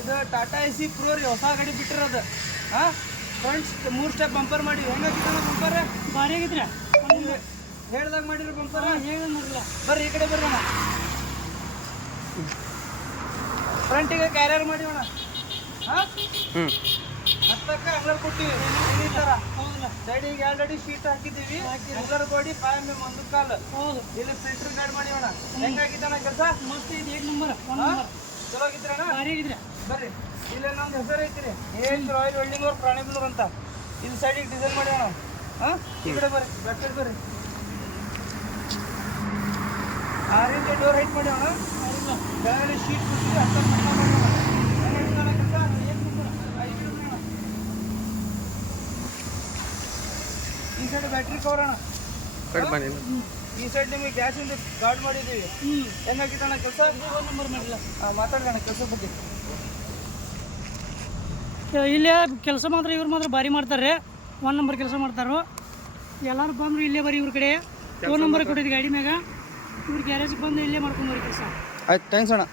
ಇದು Tata AC pro ರೀ, ಹೊಸ ಗಾಡಿ ಬಿಟ್ಟಿರೋದು. ಹಾಂ, ಫ್ರಂಟ್ಸ್ 3 ಸ್ಟೆಪ್ ಬಂಪರ್ ಮಾಡಿ. ಹೆಂಗಾಗಿತ್ತು ಬಂಪರ್? ಭಾರಿ ಆಗಿದ್ರಿ. ಹೇಳ್ದಾಗ ಮಾಡಿರೋ ಬಂಪರ್ ಹೇಳಿ ನೋಡಿಲ್ಲ. ಬರ್ರಿ ಈ ಕಡೆ ಬರ್ರಿ ಅಣ್ಣ. ಫ್ರಂಟಿಗೆ ಕ್ಯಾರಿಯರ್ ಮಾಡಿ ಅಣ್ಣ. ಹಾಂ, ಹತ್ತಕ್ಕೆ ಅಂಗ್ಲರ್ ಕೊಟ್ಟಿವಿ ಈ ಥರ. ಹೌದಲ್ಲ? ಸೈಡಿಗೆ ಆಲ್ರೆಡಿ ಶೀಟ್ ಹಾಕಿದ್ದೀವಿ. ಅಂಗ್ಲರ್ ಗೋಡಿ 5 mm ಒಂದು ಕಾಲು. ಹೌದು. ಇಲ್ಲಿ ಫಿಲ್ಟರ್ ಗಾರ್ಡ್ ಮಾಡಿ ಅಣ್ಣ. ಹೆಂಗಾಗಿತ್ತಣ್ಣ ಕೆಲಸ? ಮಸ್ತ್ ಐತಿ, 1 ನಂಬರ್ 1 ನಂಬರ್. ಚಲೋ ಆಗಿದ್ರಣ್ಣ? ಭಾರಿ ಆಗಿದ್ರಿ. ಬರ್ರಿ, ಇಲ್ಲಿ ನಮ್ದು ಹೆಸರು ಐತ್ರಿ, ರಾಯಲ್ ವೆಲ್ಡಿಂಗ್ ವರ್ಕ್ ಪ್ರಾಣಿಬೆನ್ನೂರು ಅಂತ. ಇಲ್ಲಿ ಸೈಡಿಗೆ ಡಿಸೈನ್ ಮಾಡಿ ಅಣ್ಣ. ಹಾಂ, ಈ ಕಡೆ ಬರ್ರಿ, ಬ್ಯಾಕ್ ಸೈಡ್ ಬರ್ರಿ. 6 ಇಂಚ್ ಡೋರ್ ಹೈಟ್ ಮಾಡಿ ಅಣ್ಣ. ಕೆಳಗಡೆ ಶೀಟ್ ಕೊಟ್ಟಿವಿ, ಈ ಸೈಡ್ ಬ್ಯಾಟ್ರಿ ಕವರ್ ಅಣ್ಣ. ಈ ಸೈಡ್ ನಿಮಗೆ ಗ್ಯಾಸಿಂದ ಗಾರ್ಡ್ ಮಾಡಿದ್ದೀವಿ. ಹೆಂಗಾಗಿತ್ತಣ್ಣ ಕೆಲಸ? 1 ನಂಬರ್ ಮಾಡಿಲ್ಲ. ಮಾತಾಡೋಣ ಕೆಲಸ ಬಗ್ಗೆ. ಇಲ್ಲೇ ಕೆಲಸ ಮಾತ್ರ ಇವ್ರು ಮಾತ್ರ ಭಾರಿ ಮಾಡ್ತಾರೆ. 1 ನಂಬರ್ ಕೆಲಸ ಮಾಡ್ತಾರೋ. ಎಲ್ಲರೂ ಬಂದರು ಇಲ್ಲೇ ಬರೀ ಇವ್ರ ಕಡೆ 2 ನಂಬರ್ ಕೊಟ್ಟಿದ್ದು ಗಾಡಿ ಮ್ಯಾಗ. ಇವ್ರ ಗ್ಯಾರೇಜ್ಗೆ ಬಂದು ಇಲ್ಲೇ ಮಾಡ್ಕೊಂಡು ಬರೀ ಕೆಲಸ. ಆಯ್ತು, ಥ್ಯಾಂಕ್ಸ್ ಅಣ್ಣ.